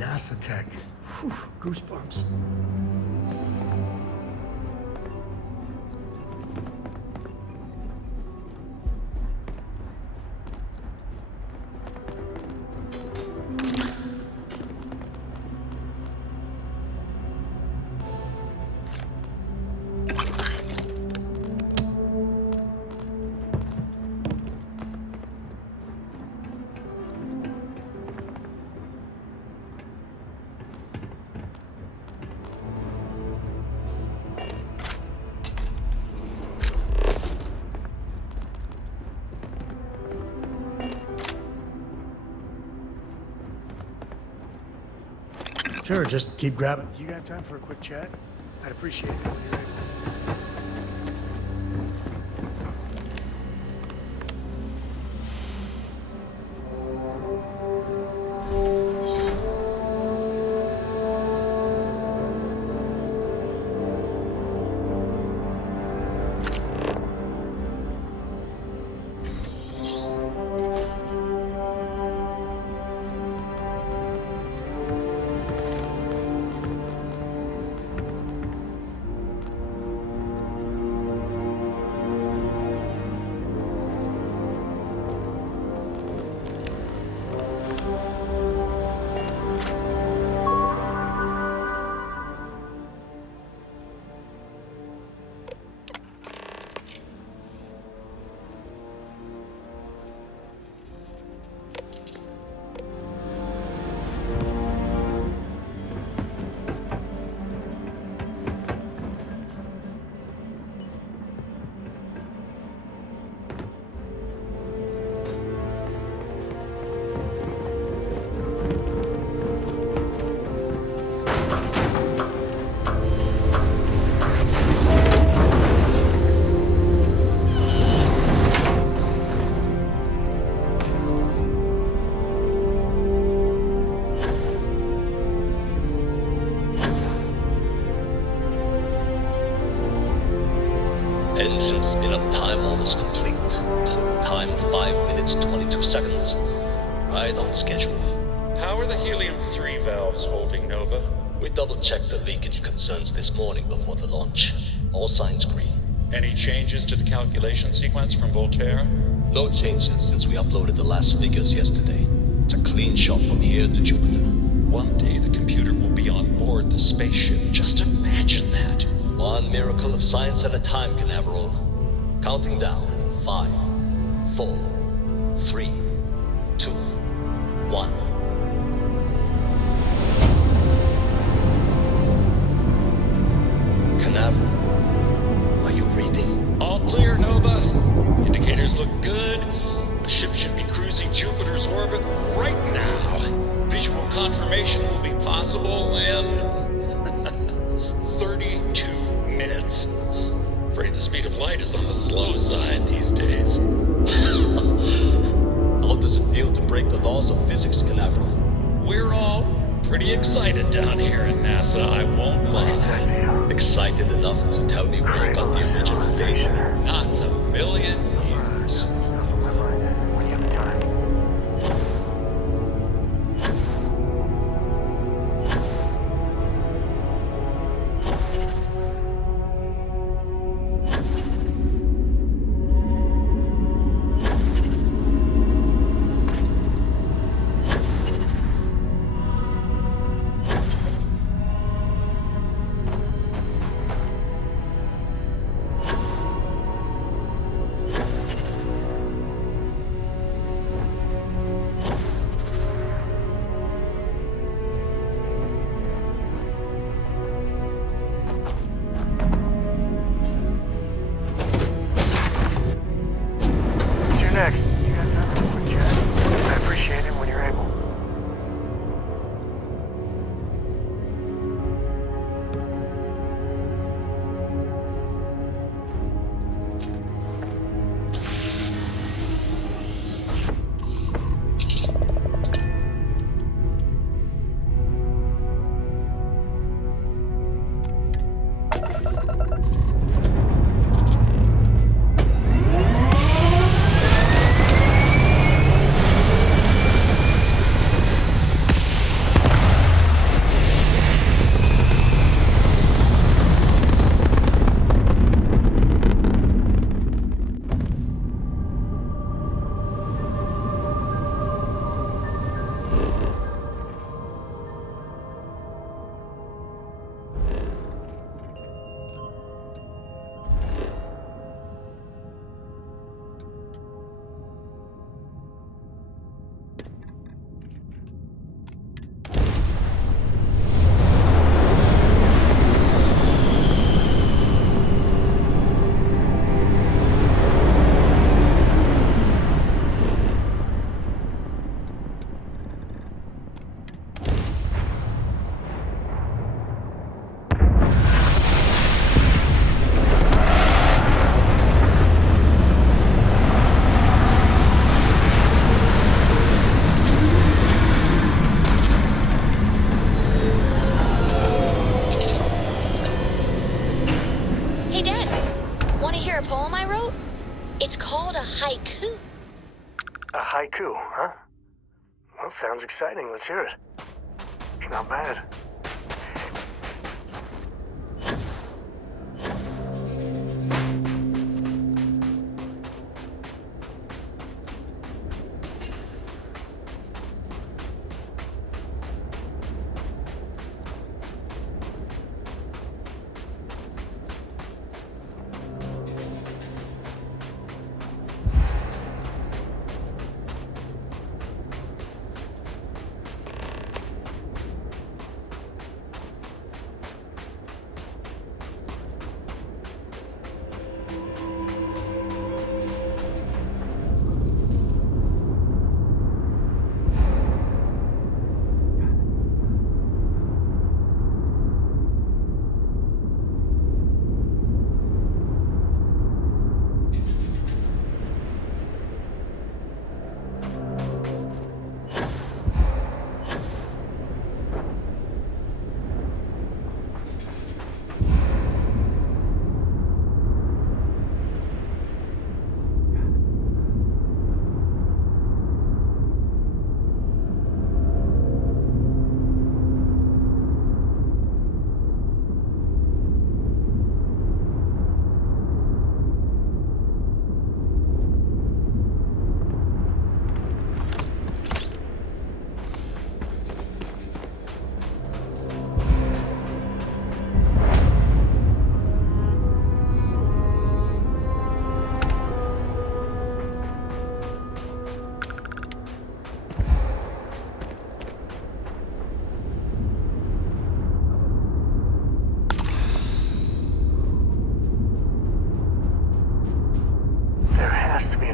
NASA tech. Whew, goosebumps. Sure, just keep grabbing. You got time for a quick chat? I'd appreciate it when you're ready. Engine spin-up time almost complete. Total time 5 minutes 22 seconds. Right on schedule. How are the helium-3 valves holding, Nova? We double-checked the leakage concerns this morning before the launch. All signs green. Any changes to the calculation sequence from Voltaire? No changes since we uploaded the last figures yesterday. It's a clean shot from here to Jupiter. One day the computer will be on board the spaceship. Just imagine that. One miracle of science at a time, Canaveral. Counting down. 5, 4, 3, 2, 1. Canaveral, are you reading? All clear, Nova. Indicators look good. The ship should be cruising Jupiter's orbit right now. Visual confirmation will be possible in 32 minutes. Afraid the speed of light is on the slow side these days. How does it feel to break the laws of physics, Canaveral? We're all pretty excited down here in NASA, I won't lie. Excited enough to tell me where you got the original date? Not in a million years. wrote? It's called a haiku. A haiku, huh? Well, sounds exciting. Let's hear it. It's not bad.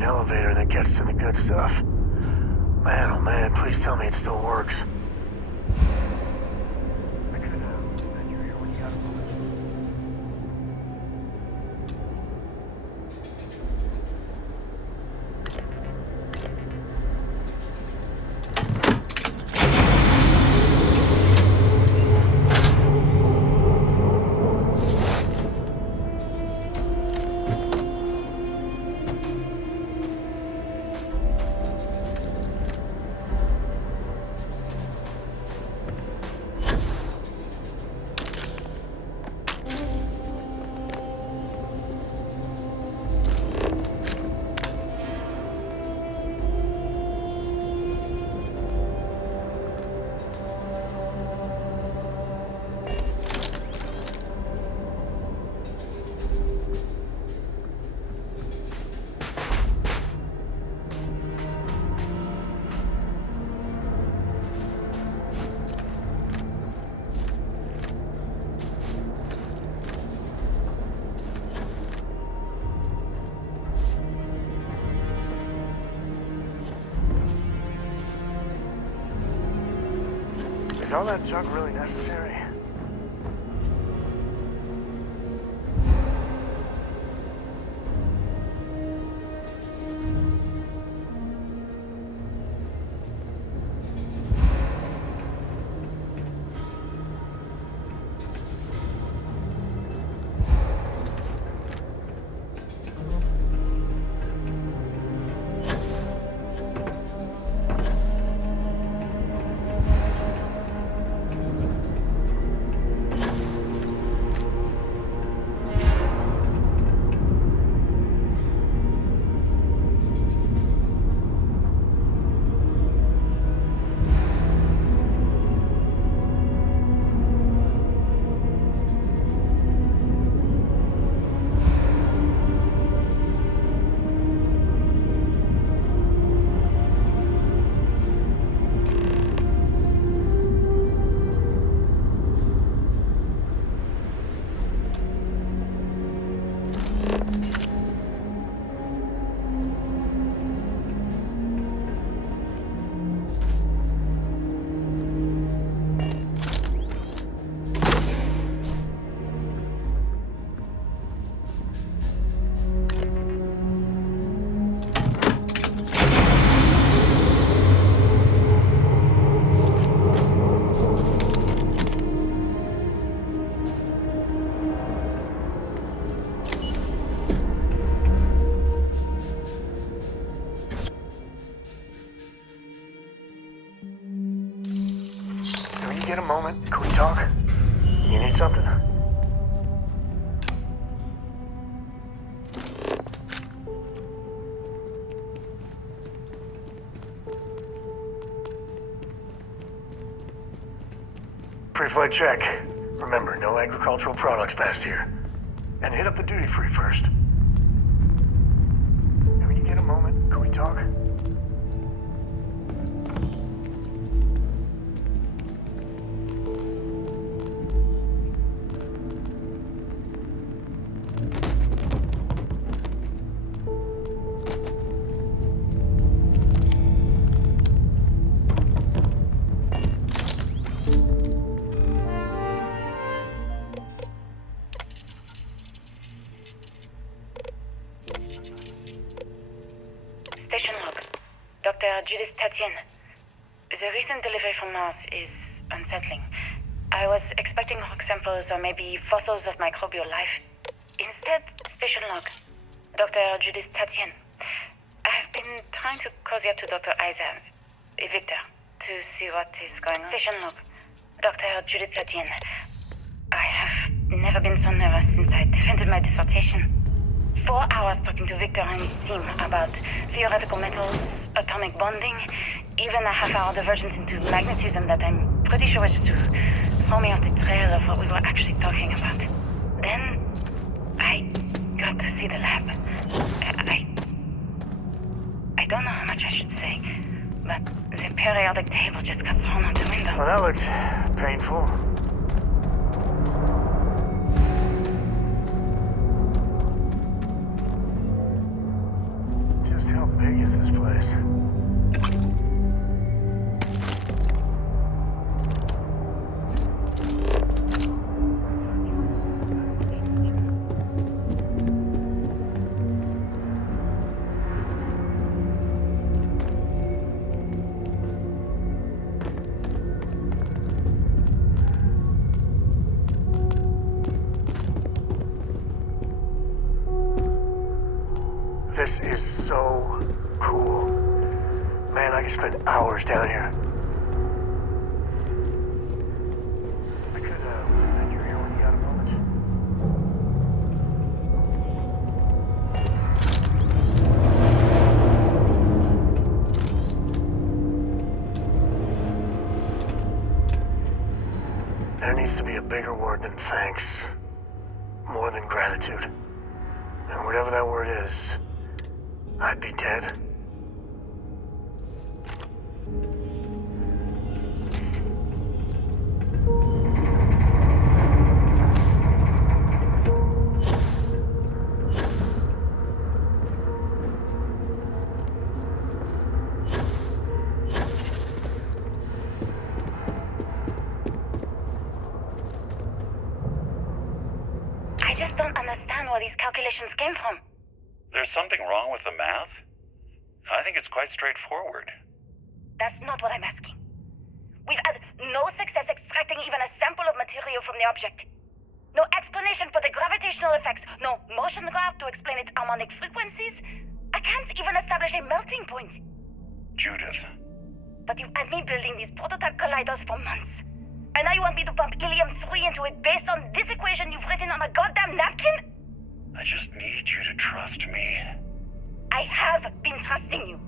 Elevator that gets to the good stuff. Man, oh man, please tell me it still works. I could, send you here when you got a moment. Is all that junk really necessary? get a moment, can we talk? You need something? Pre-flight check. Remember, no agricultural products past here. And hit up the duty-free first. And when you get a moment, can we talk? Station log. Dr. Judith Tatian. The recent delivery from Mars is unsettling. I was expecting rock samples or maybe fossils of microbial life. Instead, station log. Dr. Judith Tatian. I've been trying to cozy up to Dr. Victor, to see what is going on. Station log. Dr. Judith Tatian. I have never been so nervous since I defended my dissertation. 4 hours talking to Victor and his team about theoretical metals, atomic bonding, even a half-hour divergence into magnetism that I'm pretty sure was just to throw me off the trail of what we were actually talking about. Then, I got to see the lab. I don't know how much I should say, but the periodic table just got thrown out the window. Well, that looks painful. Just how big is this place? This is so cool. Man, I could spend hours down here. I could, lend you here when you got a moment. There needs to be a bigger word than thanks. More than gratitude. And whatever that word is, I'd be dead. I just don't understand where these calculations came from. There's something wrong with the math? I think it's quite straightforward. That's not what I'm asking. We've had no success extracting even a sample of material from the object. No explanation for the gravitational effects, no motion graph to explain its harmonic frequencies. I can't even establish a melting point. Judith. But you've had me building these prototype colliders for months. And now you want me to pump helium-3 into it based on this equation you've written on a goddamn napkin? I just need you to trust me. I have been trusting you.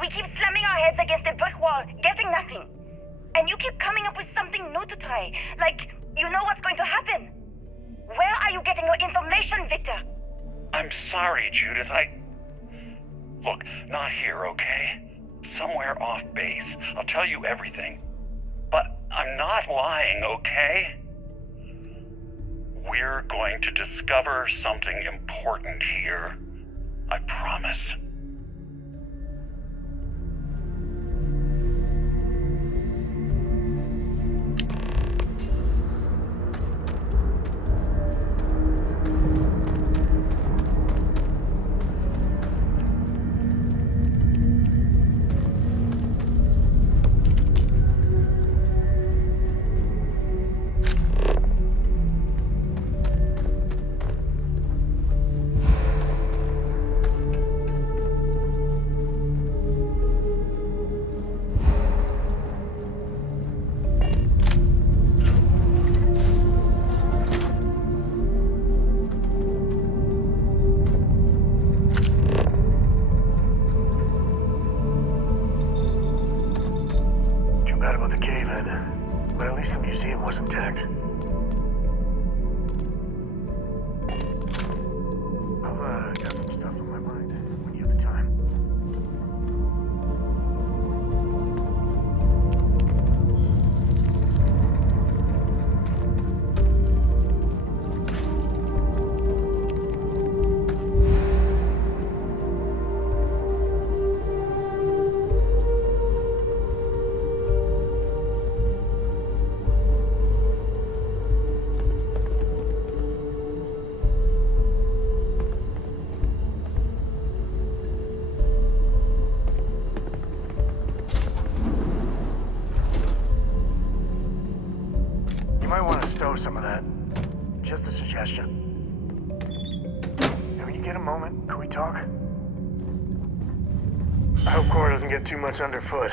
We keep slamming our heads against a brick wall, getting nothing. And you keep coming up with something new to try. Like, you know what's going to happen. Where are you getting your information, Victor? I'm sorry, Judith. Look, not here, okay? Somewhere off base. I'll tell you everything. But I'm not lying, okay? We're going to discover something important here. I promise. with the cave-in, but at least the museum was intact. I've got some stuff on my mind when you have the time. Some of that. Just a suggestion. And when you get a moment, can we talk? I hope Cora doesn't get too much underfoot.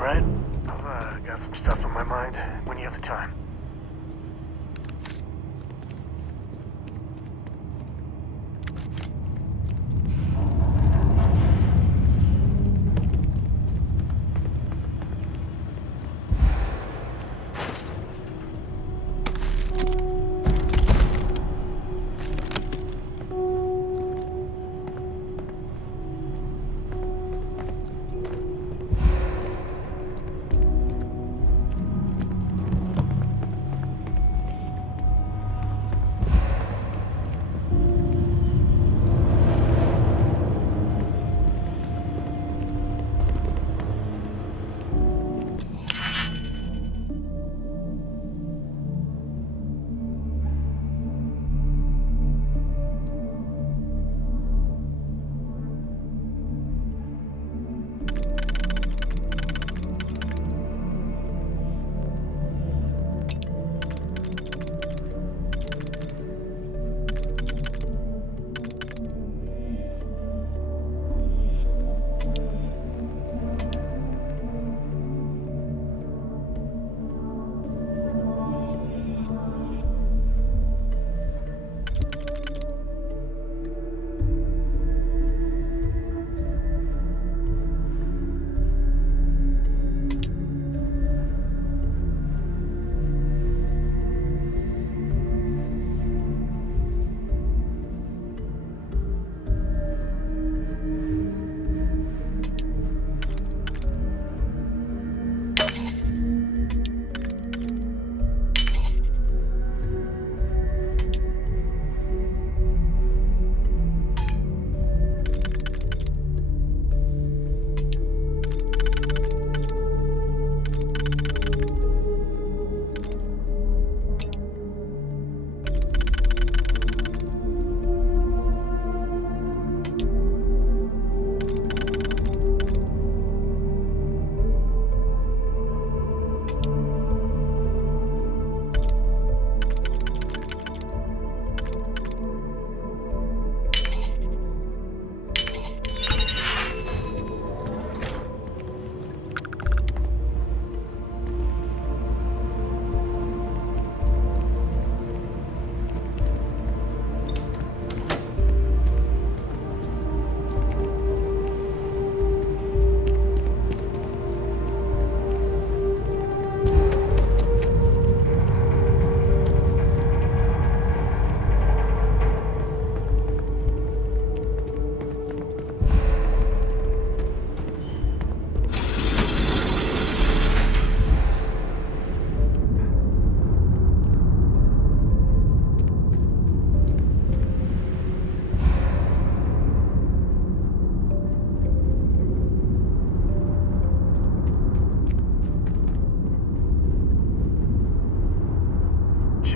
Right? I've got some stuff on my mind when you have the time.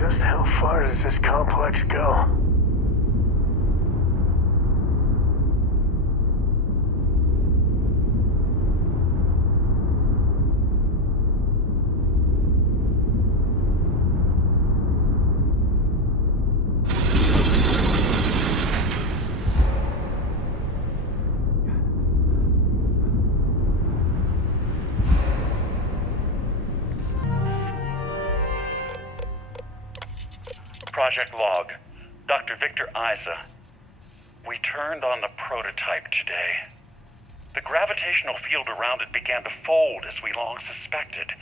Just how far does this complex go? Project Log, Dr. Victor Isa. We turned on the prototype today. The gravitational field around it began to fold as we long suspected.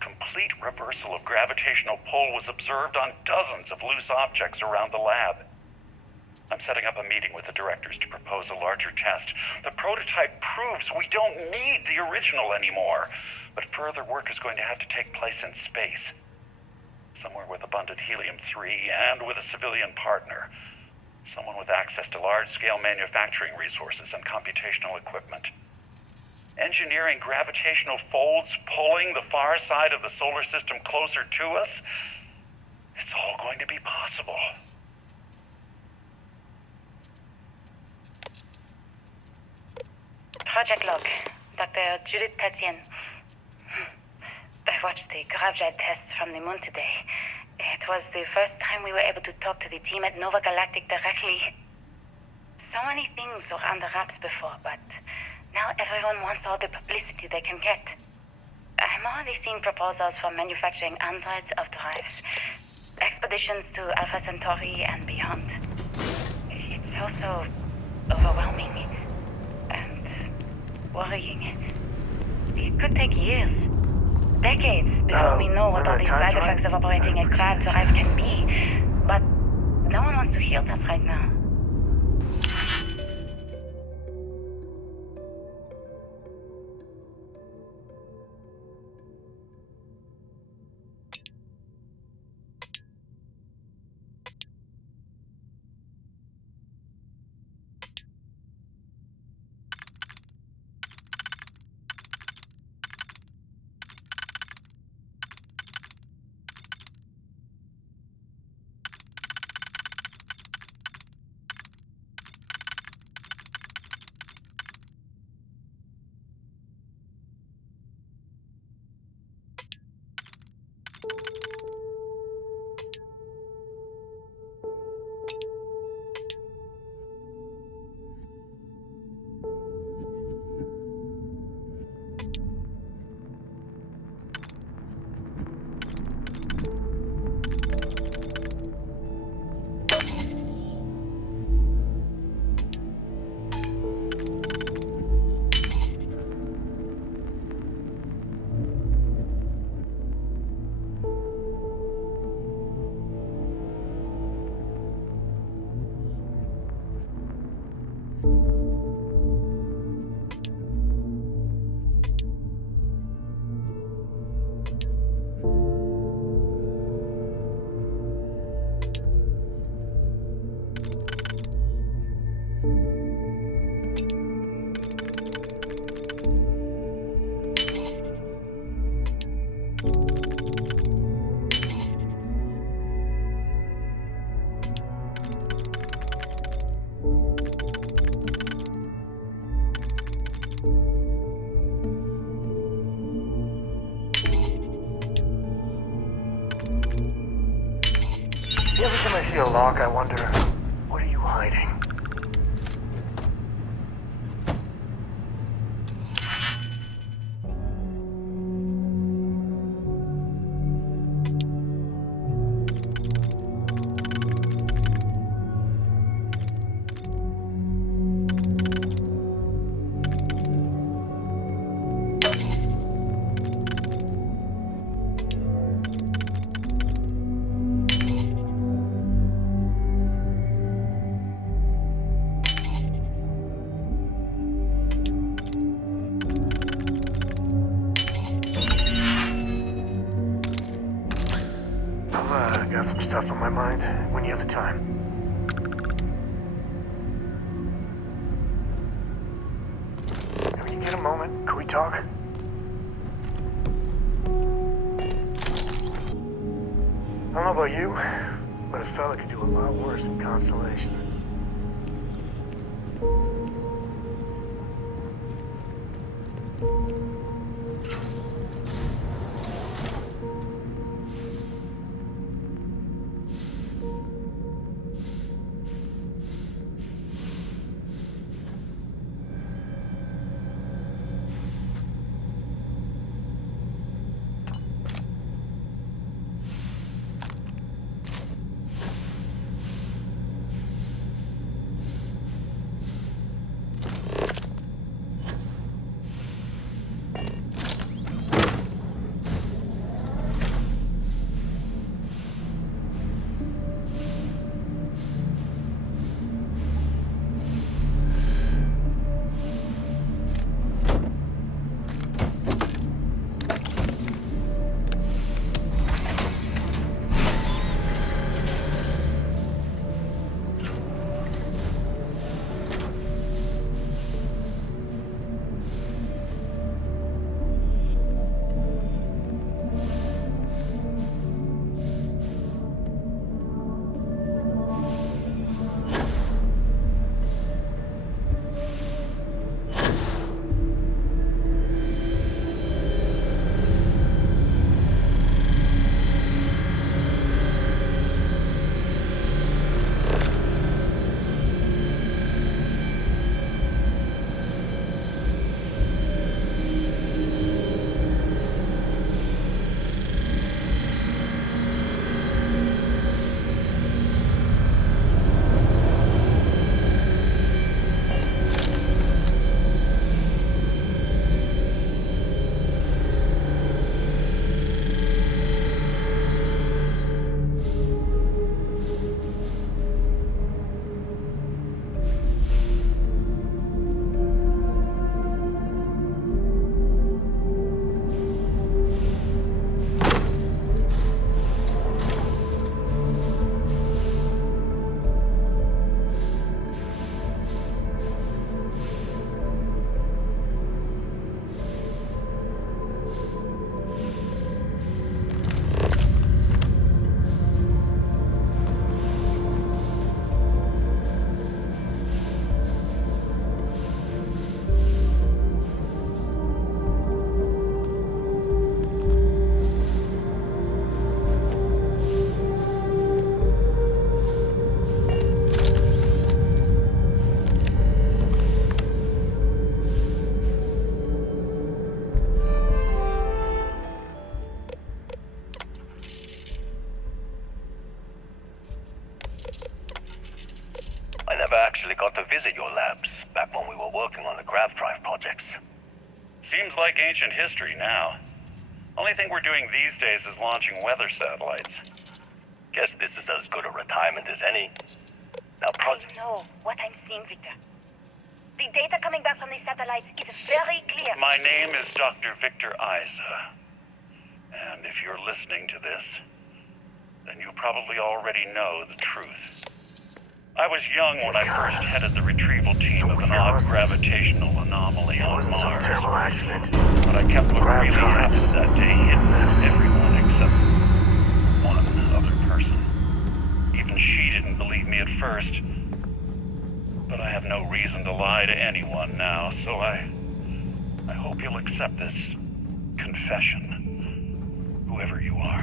Complete reversal of gravitational pull was observed on dozens of loose objects around the lab. I'm setting up a meeting with the directors to propose a larger test. The prototype proves we don't need the original anymore, but further work is going to have to take place in space. Somewhere with abundant helium-3 and with a civilian partner. Someone with access to large-scale manufacturing resources and computational equipment. Engineering gravitational folds pulling the far side of the solar system closer to us? It's all going to be possible. Project Log, Dr. Judith Tatian. I watched the GRAV tests from the moon today. It was the first time we were able to talk to the team at Nova Galactic directly. So many things were under wraps before, but now everyone wants all the publicity they can get. I'm already seeing proposals for manufacturing hundreds of drives, expeditions to Alpha Centauri and beyond. It's also overwhelming and worrying. It could take years. Decades before we know what all the side effects of operating a GRAV drive can be. But no one wants to hear that right now. Every time I see a lock, I wonder, what are you hiding? Got some stuff on my mind when you have the time. Can you get a moment? Can we talk? I don't know about you, but a fella could do a lot worse than Constellation. Actually got to visit your labs back when we were working on the GRAV drive projects. Seems like ancient history now. Only thing we're doing these days is launching weather satellites. Guess this is as good a retirement as any. Now, I know what I'm seeing, Victor. The data coming back from these satellites is very clear. My name is Dr. Victor Isa. And if you're listening to this, then you probably already know the truth. I was young when I first headed the retrieval team of an odd gravitational anomaly on Mars. Some terrible accident. But I kept what really happened that day hidden from everyone except one other person. Even she didn't believe me at first. But I have no reason to lie to anyone now, so I hope you'll accept this confession, whoever you are.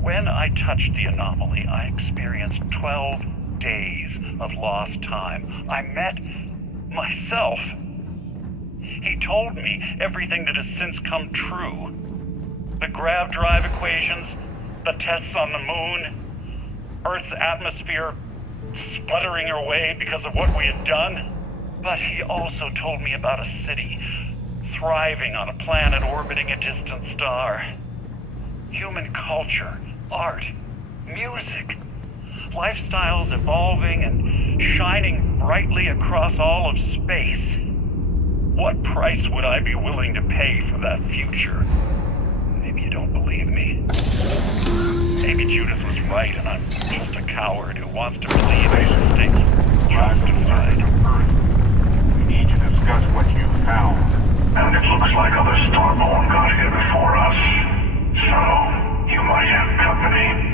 When I touched the anomaly, I experienced 12 days of lost time. I met myself. He told me everything that has since come true. The GRAV drive equations, the tests on the moon, Earth's atmosphere sputtering away because of what we had done. But he also told me about a city thriving on a planet orbiting a distant star. Human culture, art, music, lifestyles evolving and shining brightly across all of space. What price would I be willing to pay for that future? Maybe you don't believe me. Maybe Judith was right and I'm just a coward who wants to believe his mistakes were justified. We need to discuss what you found. And it looks like other Starborn got here before us. So, you might have company.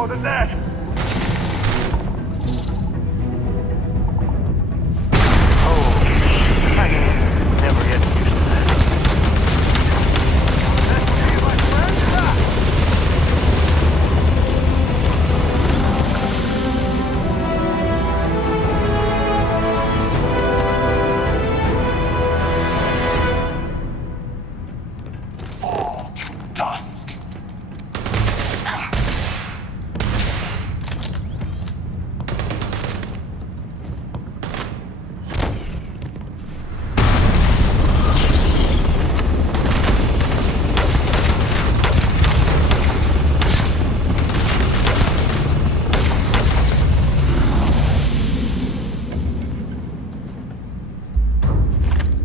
more than that. Oh, I can never get used to that. That's me, my friend. Fall to dust.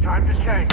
Time to change.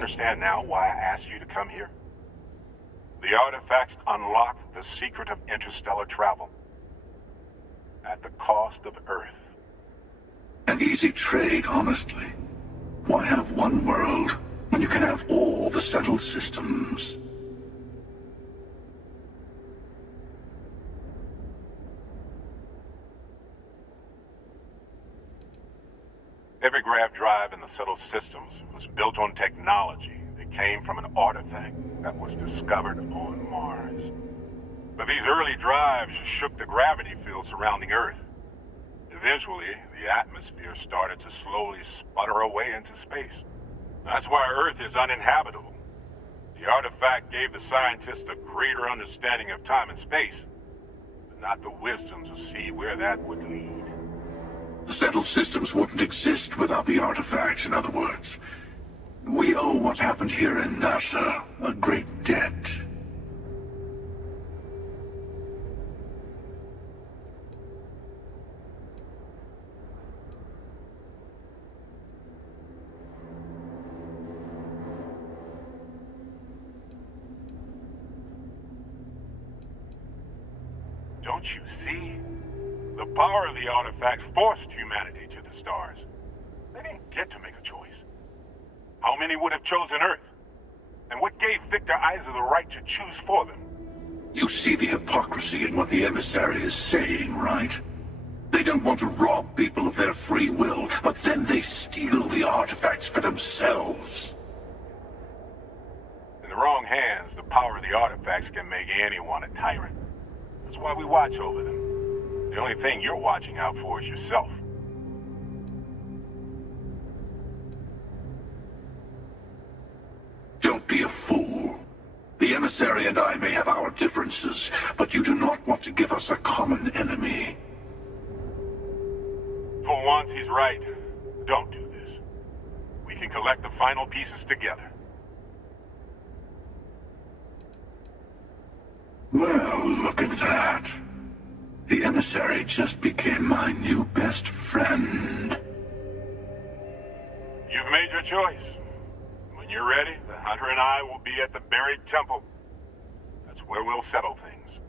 understand now why I asked you to come here? The artifacts unlock the secret of interstellar travel. At the cost of Earth. An easy trade, honestly. Why have one world when you can have all the settled systems? Every grav drive in the settled systems was built on technology that came from an artifact that was discovered on Mars. But these early drives shook the gravity field surrounding Earth. Eventually, the atmosphere started to slowly sputter away into space. That's why Earth is uninhabitable. The artifact gave the scientists a greater understanding of time and space, but not the wisdom to see where that would lead. The settled systems wouldn't exist without the artifacts, in other words. We owe what happened here in NASA a great debt. Don't you see? The power of the artifact forced humanity to the stars. They didn't get to make a choice. How many would have chosen Earth? And what gave Victor Isa the right to choose for them? You see the hypocrisy in what the emissary is saying, right? They don't want to rob people of their free will, but then they steal the artifacts for themselves. In the wrong hands, the power of the artifacts can make anyone a tyrant. That's why we watch over them. The only thing you're watching out for is yourself. Don't be a fool. The emissary and I may have our differences, but you do not want to give us a common enemy. For once, he's right. Don't do this. We can collect the final pieces together. Well, look at that. The emissary just became my new best friend. You've made your choice. When you're ready, the Hunter and I will be at the buried temple. That's where we'll settle things.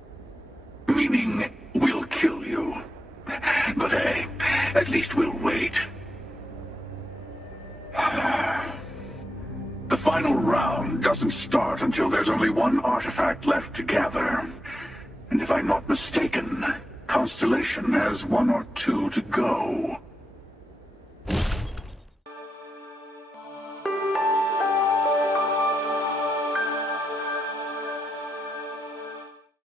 Meaning, we'll kill you. But hey, at least we'll wait. The final round doesn't start until there's only one artifact left to gather. And if I'm not mistaken, Constellation has one or two to go.